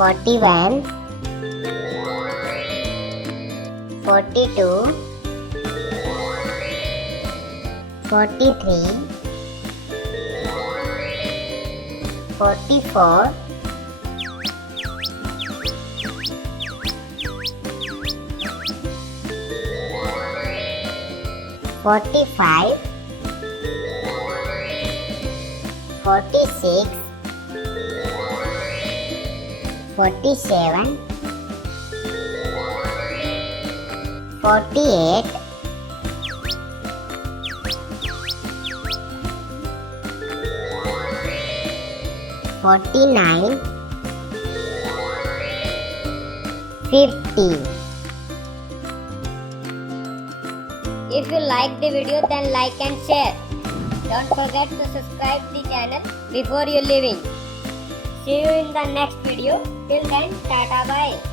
41, 42, 43, 44, 45, 46, 47, 48, 49, 50. If you like the video, then like and share. Don't forget to subscribe the channel before you leaving. See you in the next video. Till then, tata bye.